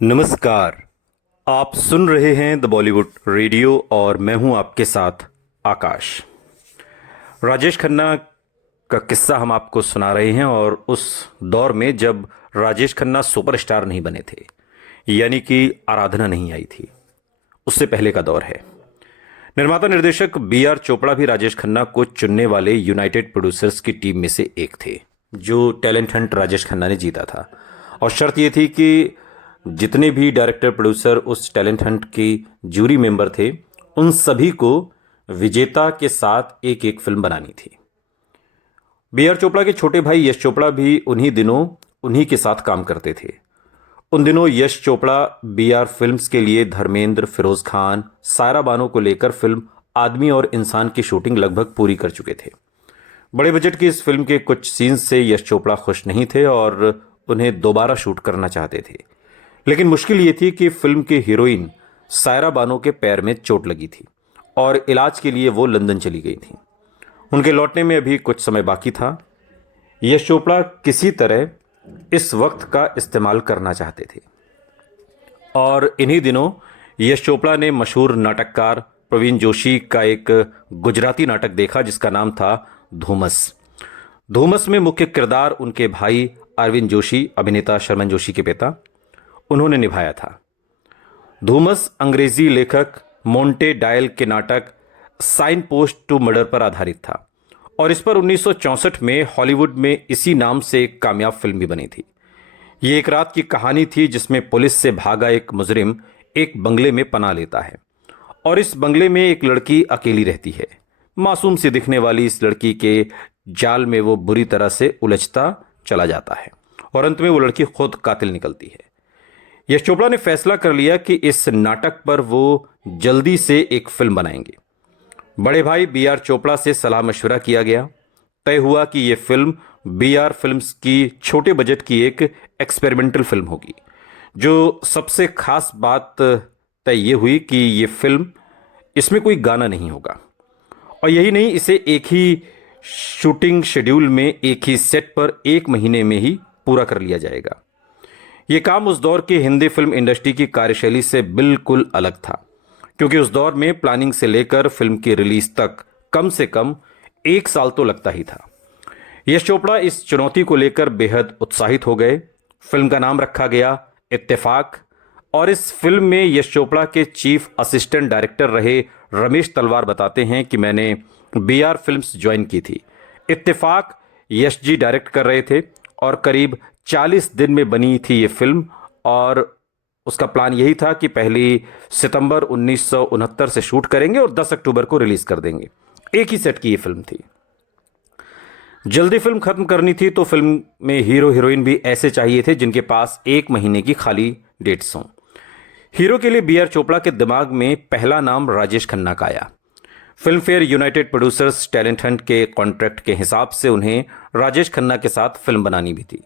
नमस्कार। आप सुन रहे हैं द बॉलीवुड रेडियो और मैं हूं आपके साथ आकाश। राजेश खन्ना का किस्सा हम आपको सुना रहे हैं और उस दौर में जब राजेश खन्ना सुपरस्टार नहीं बने थे, यानी कि आराधना नहीं आई थी। उससे पहले का दौर है। निर्माता निर्देशक बी आर चोपड़ा भी राजेश खन्ना को चुनने वाले यूनाइटेड प्रोड्यूसर्स की टीम में से एक थे, जो टैलेंट हंट राजेश खन्ना ने जीता था। और शर्त यह थी कि जितने भी डायरेक्टर प्रोड्यूसर उस टैलेंट हंट की जूरी मेंबर थे, उन सभी को विजेता के साथ एक एक फिल्म बनानी थी। बी आर चोपड़ा के छोटे भाई यश चोपड़ा भी उन्हीं दिनों उन्हीं के साथ काम करते थे। उन दिनों Yash Chopra B are films के लिए धर्मेंद्र, फिरोज खान, सायरा बानो को लेकर फिल्म आदमी और इंसान की शूटिंग लगभग पूरी कर चुके थे। बड़े बजट की इस फिल्म के कुछ सीन्स से यश चोपड़ा खुश नहीं थे और उन्हें दोबारा शूट करना चाहते थे। लेकिन मुश्किल ये थी कि फिल्म के हीरोइन सायरा बानो के पैर में चोट लगी थी और इलाज के लिए वो लंदन चली गई थी। उनके लौटने में अभी कुछ समय बाकी था। यश चोपड़ा किसी तरह इस वक्त का इस्तेमाल करना चाहते थे और इन्हीं दिनों यश चोपड़ा ने मशहूर नाटककार प्रवीण जोशी का एक गुजराती नाटक देखा जिसका नाम था धूमस। धूमस में मुख्य किरदार उनके भाई अरविंद जोशी, अभिनेता शर्मन जोशी के पिता, उन्होंने निभाया था। धूमस अंग्रेजी लेखक मोंटे डायल के नाटक साइन पोस्ट टू मर्डर पर आधारित था और इस पर 1964 में हॉलीवुड में इसी नाम से एक कामयाब फिल्म भी बनी थी। ये एक रात की कहानी थी जिसमें पुलिस से भागा एक मुजरिम एक बंगले में पनाह लेता है और इस बंगले में एक लड़की अकेली रहती है। मासूम सी दिखने वाली इस लड़की के जाल में वो बुरी तरह से उलझता चला जाता है और अंत में वो लड़की खुद कातिल निकलती है। यश चोपड़ा ने फैसला कर लिया कि इस नाटक पर वो जल्दी से एक फिल्म बनाएंगे। बड़े भाई बी आर चोपड़ा से सलाह मशवरा किया गया। तय हुआ कि यह फिल्म बी आर फिल्म्स की छोटे बजट की एक एक्सपेरिमेंटल फिल्म होगी। जो सबसे खास बात तय ये हुई कि ये फिल्म, इसमें कोई गाना नहीं होगा और यही नहीं, इसे एक ही शूटिंग शेड्यूल में एक ही सेट पर एक महीने में ही पूरा कर लिया जाएगा। यह काम उस दौर की हिंदी फिल्म इंडस्ट्री की कार्यशैली से बिल्कुल अलग था, क्योंकि उस दौर में प्लानिंग से लेकर फिल्म की रिलीज तक कम से कम एक साल तो लगता ही था। यश चोपड़ा इस चुनौती को लेकर बेहद उत्साहित हो गए। फिल्म का नाम रखा गया इत्तेफाक और इस फिल्म में यश चोपड़ा के चीफ असिस्टेंट डायरेक्टर रहे रमेश तलवार बताते हैं कि मैंने बी आर फिल्म्स ज्वाइन की थी। इत्तेफाक यश जी डायरेक्ट कर रहे थे और करीब 40 दिन में बनी थी ये फिल्म और उसका प्लान यही था कि पहली सितंबर 1969 से शूट करेंगे और 10 अक्टूबर को रिलीज कर देंगे। एक ही सेट की ये फिल्म थी। जल्दी फिल्म खत्म करनी थी तो फिल्म में हीरो हीरोइन भी ऐसे चाहिए थे जिनके पास एक महीने की खाली डेट्स हों। हीरो के लिए बी आर चोपड़ा के दिमाग में पहला नाम राजेश खन्ना का आया। Film fair United producers talent Hunt के कॉन्ट्रैक्ट के हिसाब से उन्हें राजेश खन्ना के साथ फिल्म बनानी भी थी।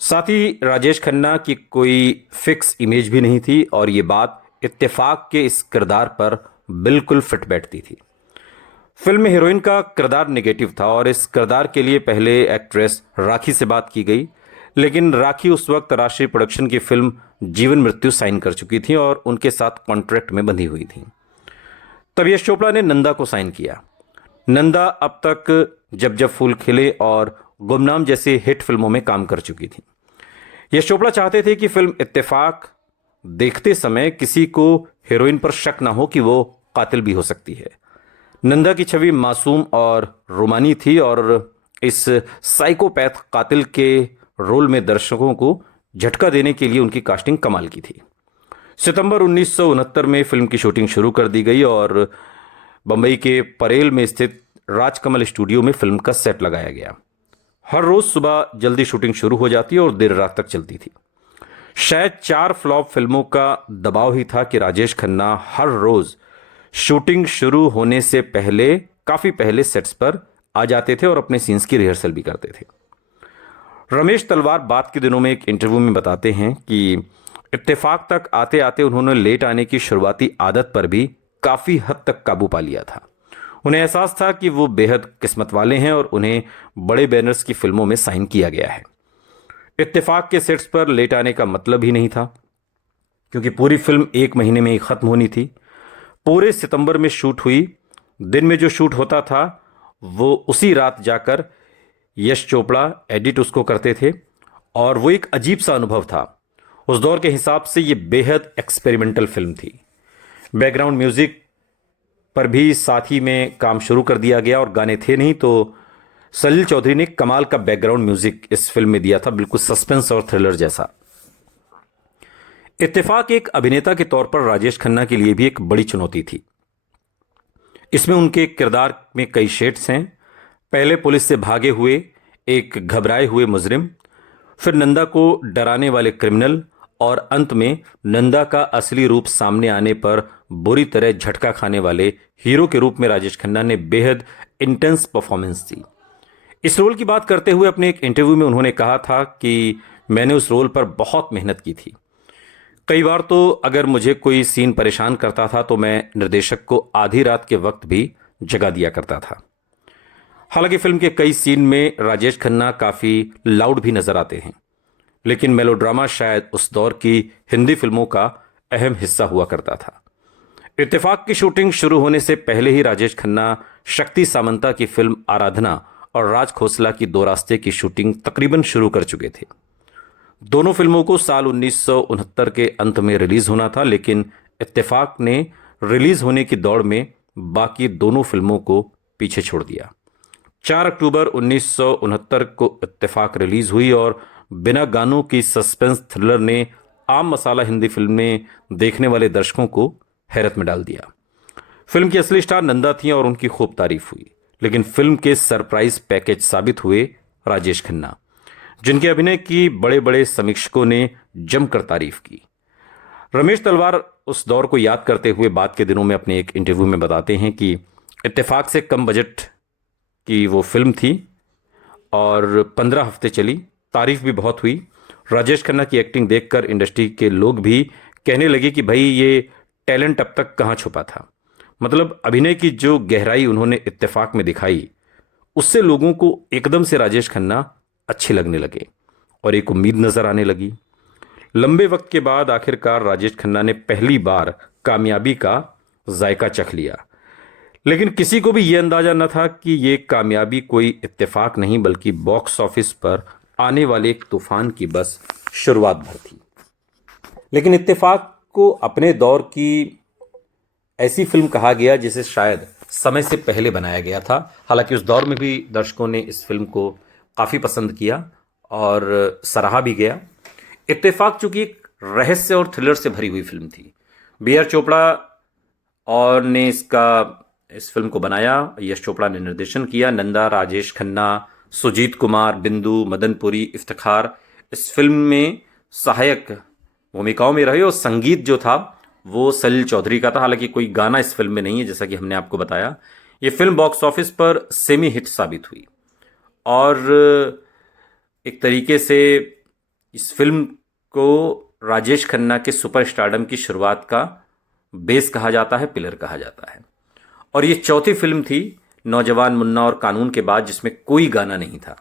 साथ ही राजेश खन्ना की कोई फिक्स इमेज भी नहीं थी और ये बात इत्तेफाक के इस किरदार पर बिल्कुल फिट बैठती थी। फिल्म में हीरोइन का किरदार नेगेटिव था और इस किरदार के लिए पहले एक्ट्रेस राखी से बात की गई, लेकिन राखी उस वक्त राष्ट्रीय प्रोडक्शन की फिल्म जीवन मृत्यु साइन कर चुकी थी और उनके साथ कॉन्ट्रैक्ट में बंधी हुई थी। तब यश चोपड़ा ने नंदा को साइन किया। नंदा अब तक जब जब फूल खिले और गुमनाम जैसे हिट फिल्मों में काम कर चुकी थी। यश चोपड़ा चाहते थे कि फिल्म इत्तेफाक देखते समय किसी को हीरोइन पर शक ना हो कि वो कातिल भी हो सकती है। नंदा की छवि मासूम और रोमानी थी और इस साइकोपैथ कातिल के रोल में दर्शकों को झटका देने के लिए उनकी कास्टिंग कमाल की थी। सितंबर 1969 में फिल्म की शूटिंग शुरू कर दी गई और बंबई के परेल में स्थित राजकमल स्टूडियो में फिल्म का सेट लगाया गया। हर रोज सुबह जल्दी शूटिंग शुरू हो जाती और देर रात तक चलती थी। शायद 4 फ्लॉप फिल्मों का दबाव ही था कि राजेश खन्ना हर रोज शूटिंग शुरू होने से पहले काफी पहले सेट्स पर आ जाते थे और अपने सीन्स की रिहर्सल भी करते थे। रमेश तलवार बाद के दिनों में एक इंटरव्यू में बताते हैं कि इत्तेफाक तक आते आते उन्होंने लेट आने की शुरुआती आदत पर भी काफी हद तक काबू पा लिया था। उन्हें एहसास था कि वो बेहद किस्मत वाले हैं और उन्हें बड़े बैनर्स की फिल्मों में साइन किया गया है। इत्तेफाक के सेट्स पर लेट आने का मतलब ही नहीं था। क्योंकि पूरी फिल्म 1 महीने में ही ख़त्म होनी थी। पूरे सितंबर में शूट हुई। दिन में जो शूट होता था वो उसी रात जाकर यश चोपड़ा एडिट उसको करते थे, और वो एक अजीब सा अनुभव था। उस दौर के हिसाब से ये बेहद एक्सपेरिमेंटल फिल्म थी। बैकग्राउंड म्यूजिक पर भी साथ ही में काम शुरू कर दिया गया, और गाने थे नहीं तो सलील चौधरी ने कमाल का बैकग्राउंड म्यूजिक इस फिल्म में दिया था, बिल्कुल सस्पेंस और थ्रिलर जैसा। इत्तेफाक एक अभिनेता के तौर पर राजेश खन्ना के लिए भी एक बड़ी चुनौती थी। इसमें उनके किरदार में कई शेड्स हैं। पहले पुलिस से भागे हुए एक घबराए हुए मुजरिम, फिर नंदा को डराने वाले क्रिमिनल, और अंत में नंदा का असली रूप सामने आने पर बुरी तरह झटका खाने वाले हीरो के रूप में राजेश खन्ना ने बेहद इंटेंस परफॉर्मेंस दी। इस रोल की बात करते हुए अपने एक इंटरव्यू में उन्होंने कहा था कि मैंने उस रोल पर बहुत मेहनत की थी। कई बार तो अगर मुझे कोई सीन परेशान करता था तो मैं निर्देशक को आधी रात के वक्त भी जगा दिया करता था। हालांकि फिल्म के कई सीन में राजेश खन्ना काफ़ी लाउड भी नजर आते हैं, लेकिन मेलोड्रामा शायद उस दौर की हिंदी फिल्मों का अहम हिस्सा हुआ करता था। इत्तेफाक की शूटिंग शुरू होने से पहले ही राजेश खन्ना शक्ति सामंता की फिल्म आराधना और राज खोसला की दो रास्ते की शूटिंग तकरीबन शुरू कर चुके थे। दोनों फिल्मों को साल 1969 के अंत में रिलीज होना था, लेकिन इत्तेफाक ने रिलीज होने की दौड़ में बाकी दोनों फिल्मों को पीछे छोड़ दिया। 4 अक्टूबर 1969 को इत्तेफाक रिलीज हुई और बिना गानों की सस्पेंस थ्रिलर ने आम मसाला हिंदी फिल्में देखने वाले दर्शकों को हैरत में डाल दिया। फिल्म की असली स्टार नंदा थी और उनकी खूब तारीफ हुई, लेकिन फिल्म के सरप्राइज पैकेज साबित हुए राजेश खन्ना, जिनके अभिनय की बड़े बड़े समीक्षकों ने जमकर तारीफ की। रमेश तलवार उस दौर को याद करते हुए बाद के दिनों में अपने एक इंटरव्यू में बताते हैं कि इत्तेफाक से कम बजट की वो फिल्म थी और 15 हफ्ते चली। तारीफ भी बहुत हुई। राजेश खन्ना की एक्टिंग देखकर इंडस्ट्री के लोग भी कहने लगे कि भाई ये टैलेंट अब तक कहाँ छुपा था। मतलब अभिनय की जो गहराई उन्होंने इत्तेफाक में दिखाई, उससे लोगों को एकदम से राजेश खन्ना अच्छे लगने लगे और एक उम्मीद नजर आने लगी। लंबे वक्त के बाद आखिरकार राजेश खन्ना ने पहली बार कामयाबी का जायका चख लिया, लेकिन किसी को भी यह अंदाजा न था कि यह कामयाबी कोई इत्तेफाक नहीं बल्कि बॉक्स ऑफिस पर आने वाले एक तूफान की बस शुरुआत भर थी। लेकिन इत्तेफाक को अपने दौर की ऐसी फिल्म कहा गया जिसे शायद समय से पहले बनाया गया था। हालांकि उस दौर में भी दर्शकों ने इस फिल्म को काफ़ी पसंद किया और सराहा भी गया। इत्तेफाक चूंकि एक रहस्य और थ्रिलर से भरी हुई फिल्म थी। B.R. चोपड़ा और ने इस फिल्म को बनाया। यश चोपड़ा ने निर्देशन किया। नंदा, राजेश खन्ना, सुजीत कुमार, बिंदु, मदनपुरी, इफ्तिखार इस फिल्म में सहायक भूमिकाओं में रहे और संगीत जो था वो सलील चौधरी का था। हालांकि कोई गाना इस फिल्म में नहीं है, जैसा कि हमने आपको बताया। ये फिल्म बॉक्स ऑफिस पर सेमी हिट साबित हुई और एक तरीके से इस फिल्म को राजेश खन्ना के सुपर स्टारडम की शुरुआत का बेस कहा जाता है, पिलर कहा जाता है। और ये चौथी फिल्म थी नौजवान मुन्ना और कानून के बाद जिसमें कोई गाना नहीं था।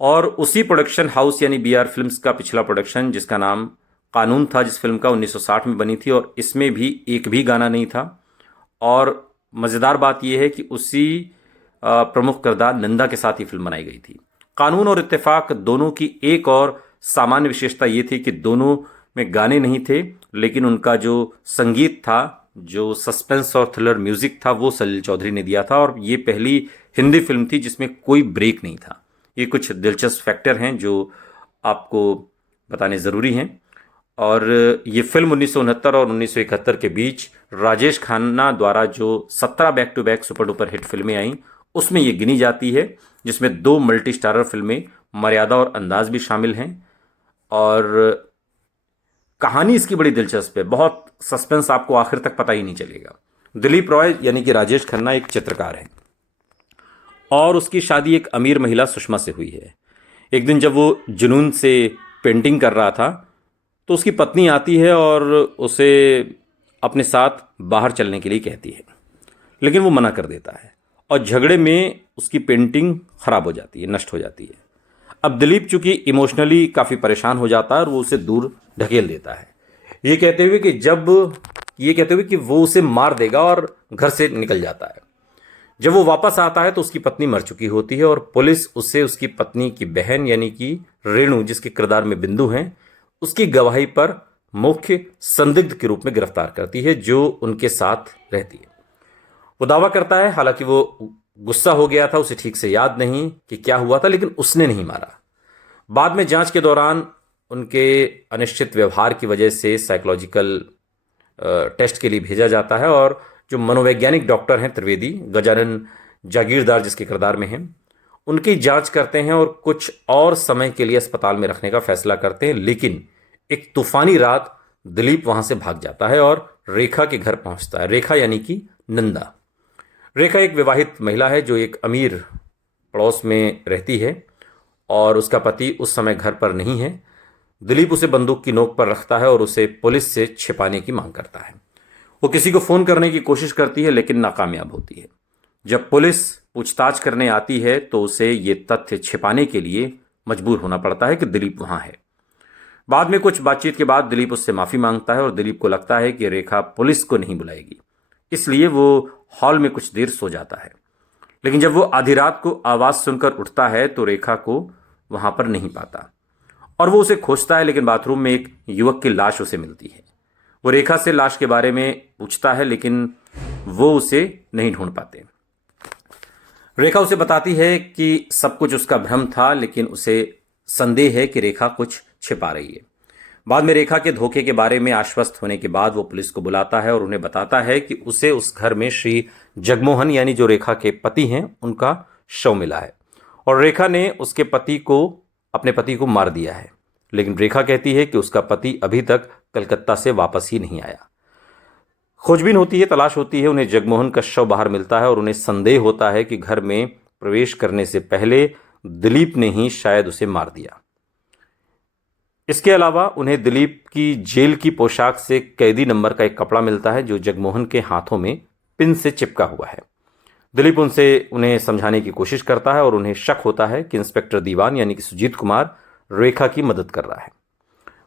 और उसी प्रोडक्शन हाउस यानी B.R. फिल्म्स का पिछला प्रोडक्शन जिसका नाम कानून था, जिस फिल्म का 1960 में बनी थी, और इसमें भी एक भी गाना नहीं था। और मज़ेदार बात यह है कि उसी प्रमुख किरदार नंदा के साथ ही फिल्म बनाई गई थी। कानून और इत्तेफाक दोनों की एक और सामान्य विशेषता ये थी कि दोनों में गाने नहीं थे, लेकिन उनका जो संगीत था, जो सस्पेंस और थ्रिलर म्यूजिक था, वो सलील चौधरी ने दिया था। और ये पहली हिंदी फिल्म थी जिसमें कोई ब्रेक नहीं था। ये कुछ दिलचस्प फैक्टर हैं जो आपको बताने ज़रूरी हैं। और ये फिल्म 1969 और 1971 के बीच राजेश खन्ना द्वारा जो 17 back to back super duper hit फिल्में आईं, उसमें ये गिनी जाती है, जिसमें 2 मल्टी स्टारर फिल्में मर्यादा और अंदाज भी शामिल हैं। और कहानी इसकी बड़ी दिलचस्प है, बहुत सस्पेंस, आपको आखिर तक पता ही नहीं चलेगा। दिलीप रॉय यानी कि राजेश खन्ना एक चित्रकार है और उसकी शादी एक अमीर महिला सुषमा से हुई है। एक दिन जब वो जुनून से पेंटिंग कर रहा था तो उसकी पत्नी आती है और उसे अपने साथ बाहर चलने के लिए कहती है, लेकिन वो मना कर देता है और झगड़े में उसकी पेंटिंग खराब हो जाती है, नष्ट हो जाती है। अब दिलीप चूंकि इमोशनली काफ़ी परेशान हो जाता है और वो उसे दूर ढकेल देता है, ये कहते हुए कि वो उसे मार देगा और घर से निकल जाता है। जब वो वापस आता है तो उसकी पत्नी मर चुकी होती है और पुलिस उसे उसकी पत्नी की बहन यानी कि रेणु, जिसके किरदार में बिंदु हैं, उसकी गवाही पर मुख्य संदिग्ध के रूप में गिरफ्तार करती है, जो उनके साथ रहती है। वो दावा करता है, हालांकि वो गुस्सा हो गया था, उसे ठीक से याद नहीं कि क्या हुआ था, लेकिन उसने नहीं मारा। बाद में जांच के दौरान उनके अनिश्चित व्यवहार की वजह से साइकोलॉजिकल टेस्ट के लिए भेजा जाता है और जो मनोवैज्ञानिक डॉक्टर हैं त्रिवेदी, गजानन जागीरदार जिसके किरदार में हैं, उनकी जांच करते हैं और कुछ और समय के लिए अस्पताल में रखने का फैसला करते हैं। लेकिन एक तूफानी रात दिलीप वहां से भाग जाता है और रेखा के घर पहुंचता है। रेखा यानी कि नंदा। रेखा एक विवाहित महिला है जो एक अमीर पड़ोस में रहती है और उसका पति उस समय घर पर नहीं है। दिलीप उसे बंदूक की नोक पर रखता है और उसे पुलिस से छिपाने की मांग करता है। वो किसी को फोन करने की कोशिश करती है लेकिन नाकामयाब होती है। जब पुलिस पूछताछ करने आती है तो उसे ये तथ्य छिपाने के लिए मजबूर होना पड़ता है कि दिलीप वहां है। बाद में कुछ बातचीत के बाद दिलीप उससे माफी मांगता है और दिलीप को लगता है कि रेखा पुलिस को नहीं बुलाएगी, इसलिए वो हॉल में कुछ देर सो जाता है। लेकिन जब वो आधी रात को आवाज सुनकर उठता है तो रेखा को वहां पर नहीं पाता और वो उसे खोजता है, लेकिन बाथरूम में एक युवक की लाश उसे मिलती है। वो रेखा से लाश के बारे में पूछता है लेकिन वो उसे नहीं ढूंढ पाते। रेखा उसे बताती है कि सब कुछ उसका भ्रम था, लेकिन उसे संदेह है कि रेखा कुछ छिपा रही है। बाद में रेखा के धोखे के बारे में आश्वस्त होने के बाद वो पुलिस को बुलाता है और उन्हें बताता है कि उसे उस घर में श्री जगमोहन यानी जो रेखा के पति हैं उनका शव मिला है और रेखा ने अपने पति को मार दिया है। लेकिन रेखा कहती है कि उसका पति अभी तक कलकत्ता से वापस ही नहीं आया। खोजबीन होती है, तलाश होती है, उन्हें जगमोहन का शव बाहर मिलता है और उन्हें संदेह होता है कि घर में प्रवेश करने से पहले दिलीप ने ही शायद उसे मार दिया। इसके अलावा उन्हें दिलीप की जेल की पोशाक से कैदी नंबर का एक कपड़ा मिलता है जो जगमोहन के हाथों में पिन से चिपका हुआ है। दिलीप उन्हें समझाने की कोशिश करता है और उन्हें शक होता है कि इंस्पेक्टर दीवान यानी कि सुजीत कुमार रेखा की मदद कर रहा है।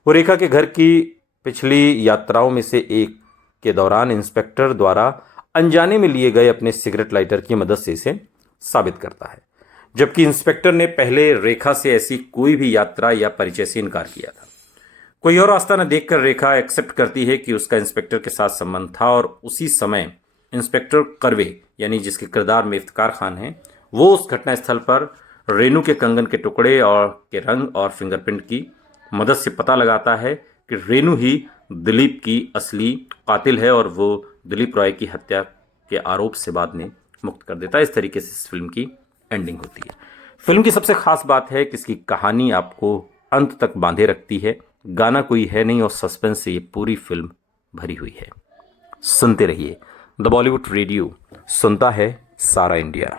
वो रेखा के घर की पिछली यात्राओं में से एक के दौरान इंस्पेक्टर द्वारा अनजाने में लिए गए अपने सिगरेट लाइटर की मदद से इसे साबित करता है, जबकि इंस्पेक्टर ने पहले रेखा से ऐसी कोई भी यात्रा या परिचय से इनकार किया था। कोई और रास्ता न देखकर रेखा एक्सेप्ट करती है कि उसका इंस्पेक्टर के साथ संबंध था और उसी समय इंस्पेक्टर करवे यानी जिसके किरदार में इफ्तिकार खान है, वो उस घटनास्थल पर रेणु के कंगन के टुकड़े और के रंग और फिंगरप्रिंट की मदद से पता लगाता है कि रेणु ही दिलीप की असली कातिल है और वो दिलीप रॉय की हत्या के आरोप से बाद में मुक्त कर देता है। इस तरीके से इस फिल्म की एंडिंग होती है। फिल्म की सबसे खास बात है कि इसकी कहानी आपको अंत तक बांधे रखती है। गाना कोई है नहीं और सस्पेंस से ये पूरी फिल्म भरी हुई है। सुनते रहिए द बॉलीवुड रेडियो, सुनता है सारा इंडिया।